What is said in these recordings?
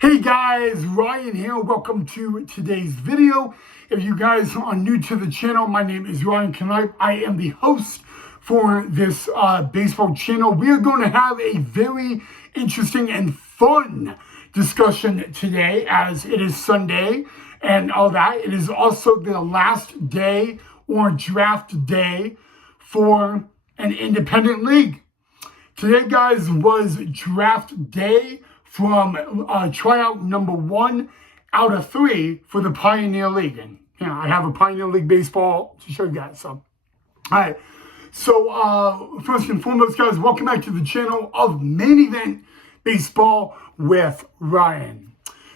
Hey guys, Ryan here. Welcome to today's video. If you guys are new to the channel, my name is Ryan Knipe. I am the host for this baseball channel. We are going to have a very interesting and fun discussion today as it is Sunday and all that. It is also the last day or draft day for an independent league. Today, guys, was draft day from tryout number 1 out of 3 for the Pioneer League. And I have a Pioneer League baseball to show you guys. So, all right. So, first and foremost, guys, welcome back to the channel of Main Event Baseball with Ryan.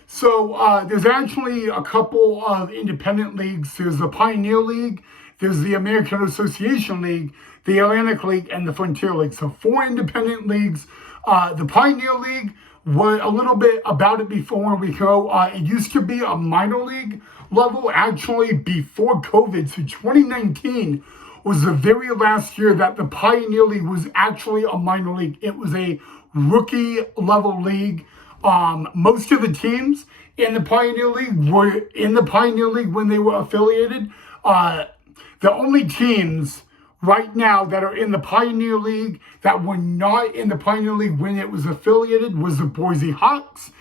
So, there's actually a couple of independent leagues. There's the Pioneer League, there's the American Association League, the Atlantic League, and the Frontier League. So 4 independent leagues. The Pioneer League, was a little bit about it before we go. It used to be a minor league level actually before COVID. So 2019 was the very last year that the Pioneer League was actually a minor league. It was a rookie level league. Most of the teams in the Pioneer League were in the Pioneer League when they were affiliated. The only teams right now that are in the Pioneer League that were not in the Pioneer League when it was affiliated was the Boise Hawks,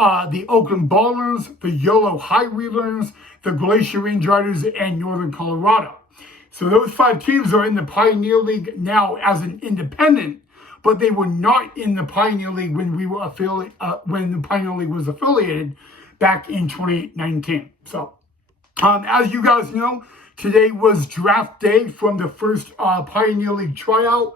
the Oakland Ballers, the Yolo High Wheelers, the Glacier Range Riders, and Northern Colorado. So those 5 teams are in the Pioneer League now as an independent, but they were not in the Pioneer League when we were when the Pioneer League was affiliated back in 2019. So, as you guys know, today was draft day from the first Pioneer League tryout.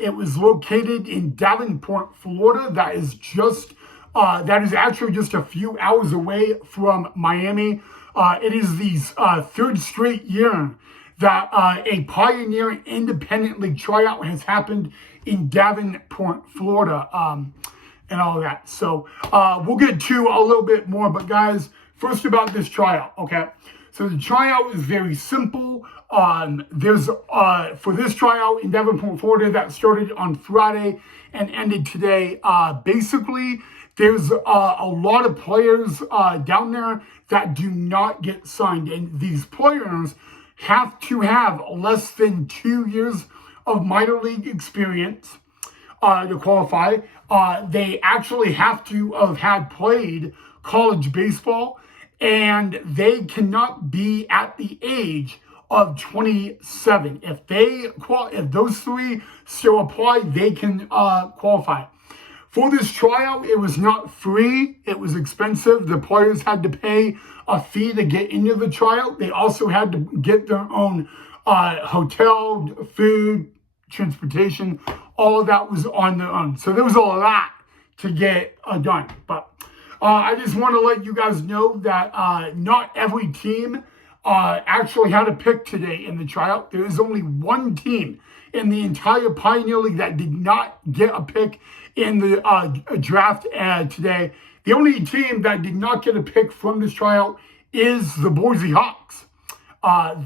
It was located in Davenport, Florida. That is actually just a few hours away from Miami. It is the 3rd straight year that a Pioneer Independent League tryout has happened in Davenport, Florida, and all of that. So we'll get to a little bit more, but guys, first about this tryout, okay? So the tryout is very simple. There's for this tryout in Davenport, Florida, that started on Friday and ended today. Basically, there's a lot of players down there that do not get signed, and these players have to have less than 2 years of minor league experience to qualify. They actually have to have had played college baseball, and they cannot be at the age of 27. If those 3 still apply, they can qualify. For this tryout, it was not free. It was expensive. The players had to pay a fee to get into the tryout. They also had to get their own hotel, food, transportation. All of that was on their own. So there was a lot to get done. But I just want to let you guys know that not every team actually had a pick today in the tryout. There is only 1 team in the entire Pioneer League that did not get a pick in the draft today. The only team that did not get a pick from this tryout is the Boise Hawks.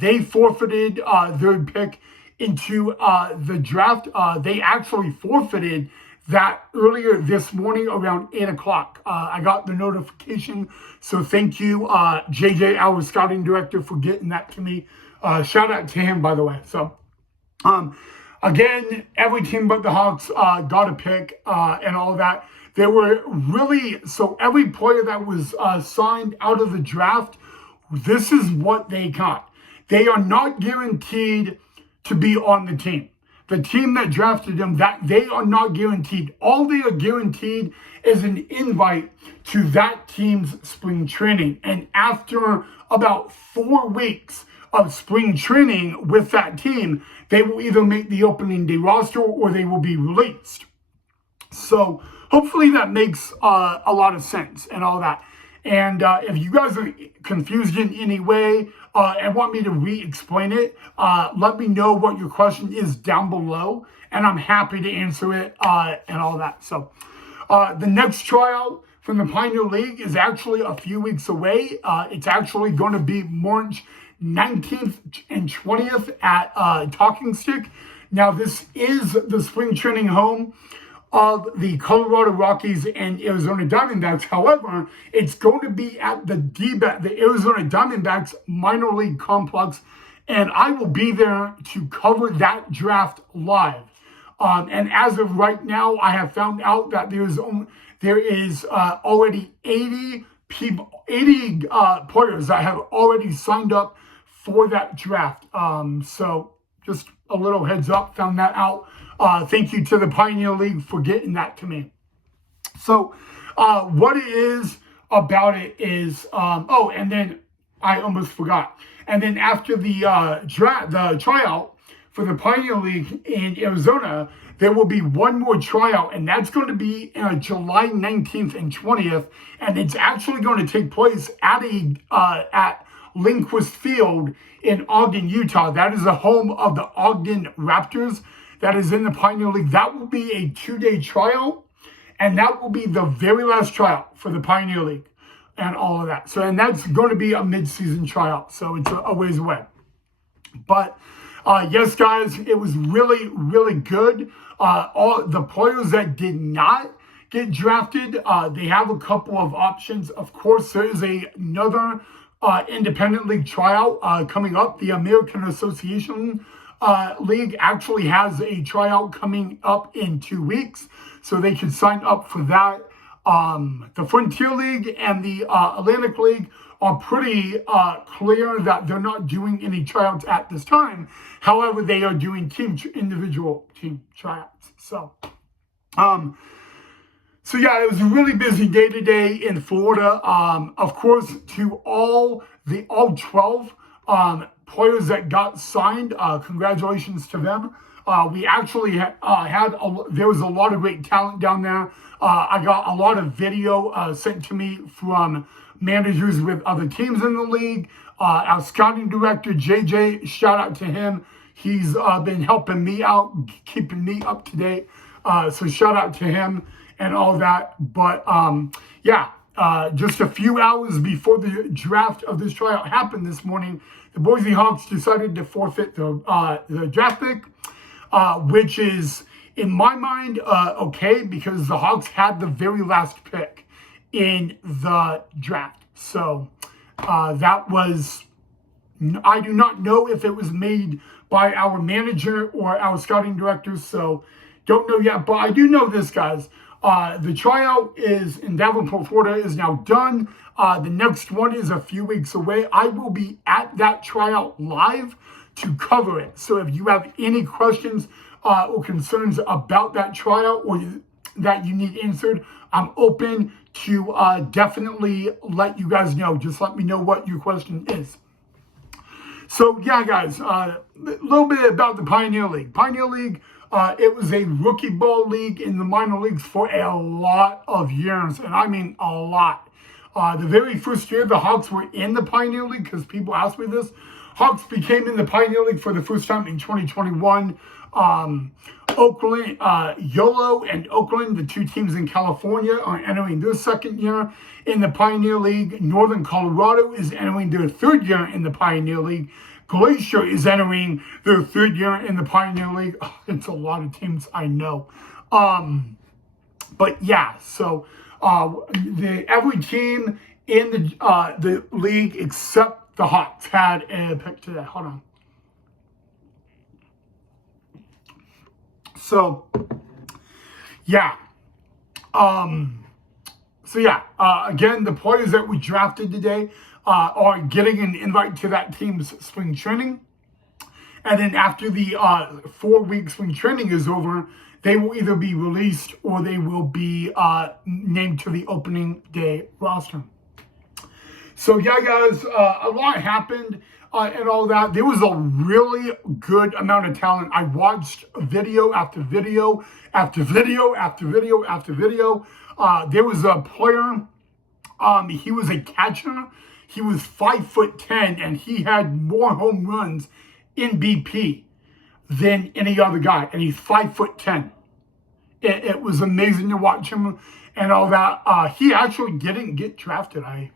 They forfeited their pick into the draft. They actually forfeited that earlier this morning around 8 o'clock. I got the notification, so thank you, JJ, our scouting director, for getting that to me. Shout out to him, by the way. So, again, every team but the Hawks got a pick and all that. There were so every player that was signed out of the draft, this is what they got. They are not guaranteed to be on the team. The team that drafted them, that they are not guaranteed. All they are guaranteed is an invite to that team's spring training. And after about 4 weeks of spring training with that team, they will either make the opening day roster or they will be released. So hopefully that makes a lot of sense and all that. And if you guys are confused in any way and want me to re-explain it, let me know what your question is down below, and I'm happy to answer it and all that. So the next tryout from the Pioneer League is actually a few weeks away. It's actually going to be March 19th and 20th at Talking Stick. Now, this is the spring training home of the Colorado Rockies and Arizona Diamondbacks. However, it's going to be at the Arizona Diamondbacks minor league complex, and I will be there to cover that draft live. And as of right now, I have found out that there is already 80 players that have already signed up for that draft. So just a little heads up, found that out. Thank you to the Pioneer League for getting that to me. So what it is about it is, and then I almost forgot. And then after the tryout for the Pioneer League in Arizona, there will be one more tryout, and that's going to be July 19th and 20th, and it's actually going to take place at Lindquist Field in Ogden, Utah. That is the home of the Ogden Raptors that is in the Pioneer League. That will be a 2-day tryout, and that will be the very last tryout for the Pioneer League and all of that. So, and that's going to be a mid-season tryout, so it's a ways away. But yes, guys, it was really, really good. All the players that did not get drafted, they have a couple of options. Of course, there is another independent league tryout coming up. The American Association League actually has a tryout coming up in 2 weeks, so they can sign up for that. The Frontier League and the Atlantic League are pretty clear that they're not doing any tryouts at this time. However, they are doing individual team tryouts. So yeah, it was a really busy day today in Florida. Of course, to all 12 players that got signed, congratulations to them. We actually there was a lot of great talent down there. I got a lot of video sent to me from managers with other teams in the league. Our scouting director, JJ, shout out to him. He's been helping me out, keeping me up to date. So shout out to him and all that. But just a few hours before the draft of this tryout happened this morning, the Boise Hawks decided to forfeit the draft pick, which is, in my mind, okay, because the Hawks had the very last pick in the draft. So that was, I do not know if it was made by our manager or our scouting director, so don't know yet. But I do know this, guys. The tryout is in Davenport, Florida, is now done. The next one is a few weeks away. I will be at that tryout live to cover it. So if you have any questions or concerns about that tryout or that you need answered, I'm open to definitely let you guys know. Just let me know what your question is. So yeah, guys, a little bit about the Pioneer League. Pioneer League, it was a rookie ball league in the minor leagues for a lot of years, and I mean a lot. The very first year the Hawks were in the Pioneer League, because people asked me this, Hawks became in the Pioneer League for the first time in 2021. Oakland, YOLO and Oakland, the two teams in California, are entering their second year in the Pioneer League. Northern Colorado is entering their third year in the Pioneer League. Glacier is entering their third year in the Pioneer League. Oh, it's a lot of teams, I know. But yeah, so every team in the league except the Hawks had a pick today. Hold on. So, yeah. Again, the players that we drafted today are getting an invite to that team's spring training. And then after the 4-week spring training is over, they will either be released or they will be named to the opening day roster. So, yeah, guys, a lot happened. And all that. There was a really good amount of talent. I watched video after video after video after video after video. There was a player, he was a catcher. He was 5'10", and he had more home runs in BP than any other guy. And he's 5'10". It was amazing to watch him and all that. He actually didn't get drafted. I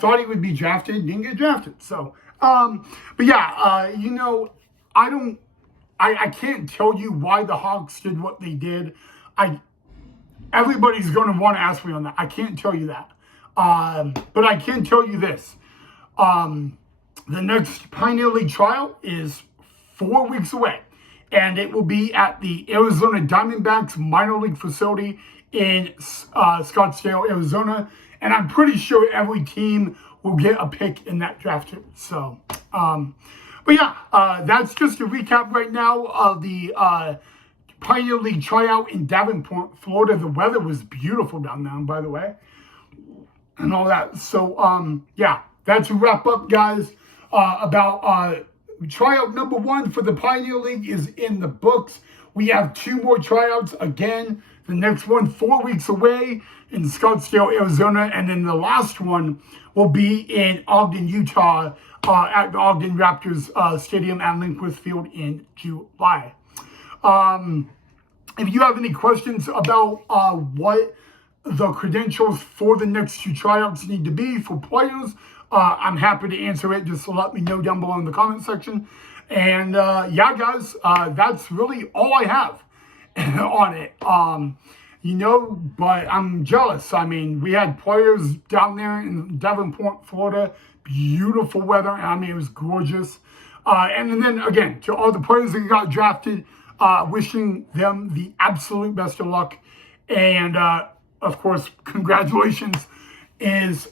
thought he would be drafted, didn't get drafted. So, but yeah, I I can't tell you why the Hawks did what they did. Everybody's going to want to ask me on that. I can't tell you that. But I can tell you this. The next Pioneer League tryout is 4 weeks away. And it will be at the Arizona Diamondbacks minor league facility in Scottsdale, Arizona. And I'm pretty sure every team will get a pick in that draft. So, but yeah, that's just a recap right now of the Pioneer League tryout in Davenport, Florida. The weather was beautiful down there, by the way, and all that. So, yeah, that's a wrap up, guys, about tryout number 1 for the Pioneer League is in the books. We have 2 more tryouts again. The next one 4 weeks away in Scottsdale, Arizona, and then the last one will be in Ogden, Utah, at the Ogden Raptors Stadium at Linkworth Field in July. If you have any questions about what the credentials for the next 2 tryouts need to be for players, I'm happy to answer it. Just let me know down below in the comment section. And yeah, guys, that's really all I have on it. You know, but I'm jealous. I mean, we had players down there in Davenport, Florida. Beautiful weather. I mean, it was gorgeous. And then, again, to all the players that got drafted, wishing them the absolute best of luck. And, of course, congratulations is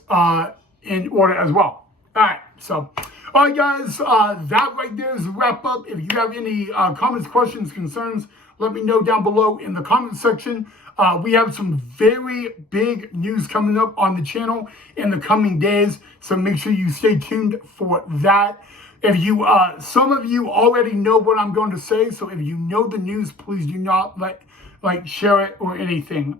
in order as well. All right, so, all right, guys, that right there is a wrap up. If you have any comments, questions, concerns, let me know down below in the comment section. We have some very big news coming up on the channel in the coming days, so make sure you stay tuned for that. If you, some of you already know what I'm going to say, so if you know the news, please do not share it or anything.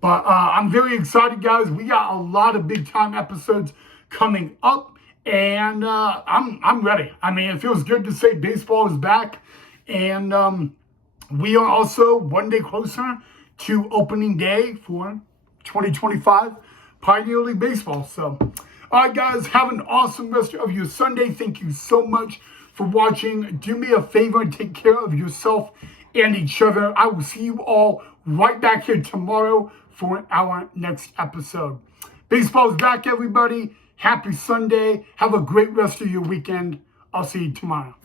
But I'm very excited, guys. We got a lot of big time episodes coming up, and I'm ready. I mean, it feels good to say baseball is back, and we are also one day closer to opening day for 2025 Pioneer League Baseball. So, all right, guys, have an awesome rest of your Sunday. Thank you so much for watching. Do me a favor and take care of yourself and each other. I will see you all right back here tomorrow for our next episode. Baseball's back, everybody. Happy Sunday. Have a great rest of your weekend. I'll see you tomorrow.